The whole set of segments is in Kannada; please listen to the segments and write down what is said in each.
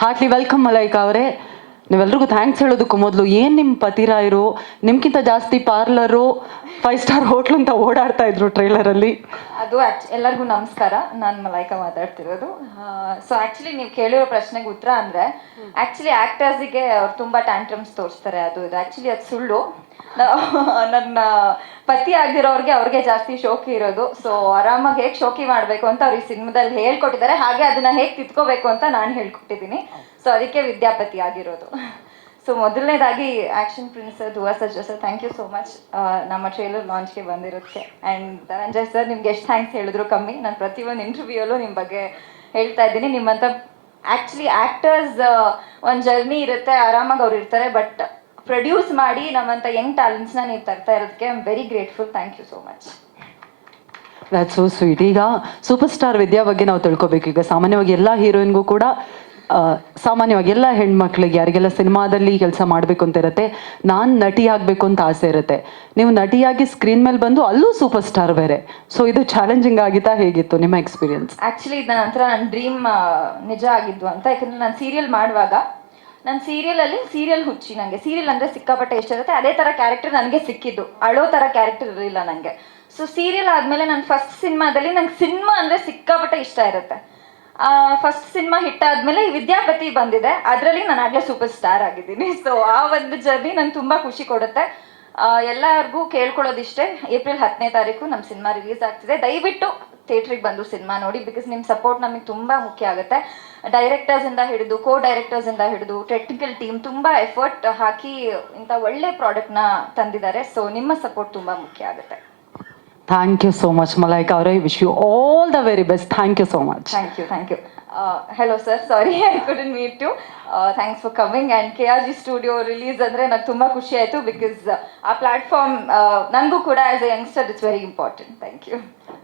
ಹಾರ್ಟ್ಲಿ ವೆಲ್ಕಮ್ ಮಲೈಕಾ ಅವರೇ. ನೀವೆಲ್ರಿಗೂ ಥ್ಯಾಂಕ್ಸ್ ಹೇಳೋದಕ್ಕೂ ಮೊದಲು ಏನು ನಿಮ್ಮ ಪತಿರಾಯರು ನಿಮ್ಗಿಂತ ಜಾಸ್ತಿ ಪಾರ್ಲರು, ಫೈವ್ ಸ್ಟಾರ್ ಹೋಟ್ಲು ಅಂತ ಓಡಾಡ್ತಾ ಇದ್ರು ಟ್ರೈಲರಲ್ಲಿ. ಅದು ಎಲ್ಲರಿಗೂ ನಮಸ್ಕಾರ. ನಾನು ಮಲೈಕಾ ಮಾತಾಡ್ತಿರೋದು. ಸೊ ಆಕ್ಚುಲಿ ನೀವು ಕೇಳಿರೋ ಪ್ರಶ್ನೆಗೆ ಉತ್ತರ ಅಂದ್ರೆ ಆಕ್ಚುಲಿ ಆಕ್ಟರ್ಸಿಗೆ ಅವ್ರು ತುಂಬಾ ಟ್ಯಾಂಟ್ರಮ್ಸ್ ತೋರಿಸ್ತಾರೆ. ಅದು ಇದು. ಆಕ್ಚುಲಿ ಅದು ಸುಳ್ಳು. ನನ್ನ ಪತಿ ಆಗಿರೋರ್ಗೆ ಅವ್ರಿಗೆ ಜಾಸ್ತಿ ಶೋಕಿ ಇರೋದು. ಸೊ ಆರಾಮಾಗಿ ಹೇಗೆ ಶೋಕಿ ಮಾಡಬೇಕು ಅಂತ ಅವ್ರಿಗೆ ಸಿನಿಮಾದಲ್ಲಿ ಹೇಳ್ಕೊಟ್ಟಿದ್ದಾರೆ. ಹಾಗೆ ಅದನ್ನ ಹೇಗೆ ತಿತ್ಕೋಬೇಕು ಅಂತ ನಾನು ಹೇಳ್ಕೊಟ್ಟಿದ್ದೀನಿ. ಸೊ ಅದಕ್ಕೆ ವಿದ್ಯಾಪತಿ ಆಗಿರೋದು. ಸೊ ಮೊದಲನೇದಾಗಿ action prince Dhruva ಸಜ್ಜಾ sir thank you so much ನಮ್ಮ ಟ್ರೇಲರ್ ಲಾಂಚ್ಗೆ ಬಂದಿರೋದಕ್ಕೆ. ಆ್ಯಂಡ್ ಧನಂಜಯ್ ಸರ್ ನಿಮ್ಗೆ ಎಷ್ಟು ಥ್ಯಾಂಕ್ಸ್ ಹೇಳಿದ್ರು ಕಮ್ಮಿ. ನಾನು ಪ್ರತಿಯೊಂದು ಇಂಟರ್ವ್ಯೂಲ್ಲೂ ನಿಮ್ಮ ಬಗ್ಗೆ ಹೇಳ್ತಾ ಇದ್ದೀನಿ. ನಿಮ್ಮಂಥ ಆ್ಯಕ್ಚುಲಿ ಆ್ಯಕ್ಟರ್ಸ್ ಒಂದು ಜರ್ನಿ ಇರುತ್ತೆ, ಆರಾಮಾಗಿ ಅವ್ರು ಇರ್ತಾರೆ ಬಟ್ ಪ್ರೊಡ್ಯೂಸ್ ಮಾಡಿ ನಮ್ಮಂಥ ಯಂಗ್ ಟ್ಯಾಲೆಂಟ್ಸ್ನ ನೀವು ತರ್ತಾ ಇರೋದಕ್ಕೆ I am very grateful thank you so much that so sweet ಈಗ ಸೂಪರ್ ಸ್ಟಾರ್ ವಿದ್ಯಾ ಬಗ್ಗೆ ನಾವು ತಿಳ್ಕೊಬೇಕು. ಈಗ ಸಾಮಾನ್ಯವಾಗಿ ಎಲ್ಲ ಹೀರೋಯಿನ್ಗೂ ಕೂಡ ಸಾಮಾನ್ಯವಾಗಿ ಎಲ್ಲ ಹೆಣ್ಮಕ್ಳಿಗೆ, ಯಾರಿಗೆಲ್ಲ ಸಿನಿಮಾದಲ್ಲಿ ಕೆಲಸ ಮಾಡಬೇಕು ಅಂತ ಇರುತ್ತೆ, ನಾನು ನಟಿ ಆಗಬೇಕು ಅಂತ ಆಸೆ ಇರುತ್ತೆ. ನೀವು ನಟಿಯಾಗಿ ಸ್ಕ್ರೀನ್ ಮೇಲೆ ಬಂದು ಅಲ್ಲೂ ಸೂಪರ್ ಸ್ಟಾರ್ ಬೇರೆ. ಸೊ ಇದು ಚಾಲೆಂಜಿಂಗ್ ಆಗಿತ್ತಾ ಹೇಗಿತ್ತು ನಿಮ್ಮ ಎಕ್ಸ್ಪೀರಿಯನ್ಸ್ ಆ್ಯಕ್ಚುಲಿ ಇದು ನಂತರ ನನ್ನ ಡ್ರೀಮ್ ನಿಜ ಆಗಿದ್ದು ಅಂತ. ಯಾಕಂದ್ರೆ ನಾನು ಸೀರಿಯಲ್ ಮಾಡುವಾಗ ನನ್ನ ಸೀರಿಯಲಲ್ಲಿ ಸೀರಿಯಲ್ ಹುಚ್ಚಿ ನನಗೆ ಸೀರಿಯಲ್ ಅಂದರೆ ಸಿಕ್ಕಾಪಟ್ಟೆ ಇಷ್ಟ ಇರುತ್ತೆ. ಅದೇ ಥರ ಕ್ಯಾರೆಕ್ಟರ್ ನನಗೆ ಸಿಕ್ಕಿದ್ದು. ಅಳೋ ಥರ ಕ್ಯಾರೆಕ್ಟರ್ ಇರಲಿಲ್ಲ ನನಗೆ ಸೊ ಸೀರಿಯಲ್ ಆದಮೇಲೆ ನನ್ನ ಫಸ್ಟ್ ಸಿನಿಮಾದಲ್ಲಿ ನಂಗೆ ಸಿನಿಮಾ ಅಂದರೆ ಸಿಕ್ಕಾಪಟ್ಟೆ ಇಷ್ಟ ಇರುತ್ತೆ. ಫಸ್ಟ್ ಸಿನಿಮಾ ಹಿಟ್ ಆದ್ಮೇಲೆ ವಿದ್ಯಾಪತಿ ಬಂದಿದೆ. ಅದರಲ್ಲಿ ನಾನು ಆಗಲೇ ಸೂಪರ್ ಸ್ಟಾರ್ ಆಗಿದ್ದೀನಿ. ಸೊ ಆ ಒಂದು ಜರ್ನಿ ನಂಗೆ ತುಂಬ ಖುಷಿ ಕೊಡುತ್ತೆ. ಎಲ್ಲಾರ್ಗೂ ಎಲ್ಲರಿಗೂ ಕೇಳ್ಕೊಳ್ಳೋದಿಷ್ಟೇ. ಏಪ್ರಿಲ್ ಹತ್ತನೇ ತಾರೀಕು ನಮ್ಮ ಸಿನಿಮಾ ರಿಲೀಸ್ ಆಗ್ತಿದೆ. ದಯವಿಟ್ಟು ಥಿಯೇಟ್ರಿಗೆ ಬಂದು ಸಿನಿಮಾ ನೋಡಿ ಬಿಕಾಸ್ ನಿಮ್ಮ ಸಪೋರ್ಟ್ ನಮಗೆ ತುಂಬ ಮುಖ್ಯ ಆಗುತ್ತೆ. ಡೈರೆಕ್ಟರ್ಸ್ ಇಂದ ಹಿಡಿದು ಕೋ ಡೈರೆಕ್ಟರ್ಸ್ ಇಂದ ಹಿಡಿದು ಟೆಕ್ನಿಕಲ್ ಟೀಮ್ ತುಂಬ ಎಫರ್ಟ್ ಹಾಕಿ ಇಂಥ ಒಳ್ಳೆ ಪ್ರಾಡಕ್ಟ್ನ ತಂದಿದ್ದಾರೆ. ಸೊ ನಿಮ್ಮ ಸಪೋರ್ಟ್ ತುಂಬ ಮುಖ್ಯ ಆಗುತ್ತೆ. Thank you so much Malaika ಅವರೇ wish you all the very best thank you so much thank you thank you hello sir sorry I couldn't meet you thanks for coming and K R G studio release ಅಂದರೆ ನಂಗೆ ತುಂಬ ಖುಷಿ ಆಯಿತು ಬಿಕಾಸ್ ಆ ಪ್ಲಾಟ್ಫಾರ್ಮ್ ನನಗೂ ಕೂಡ as a youngster it's very important thank you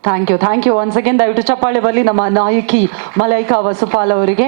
thank you thank you once again ದಯವಿಟ್ಟು ಚಪ್ಪಾಳೆ ಬರಲಿ ನಮ್ಮ ನಾಯಕಿ ಮಲೈಕಾ ವಸುಪಾಲ್ ಅವರಿಗೆ.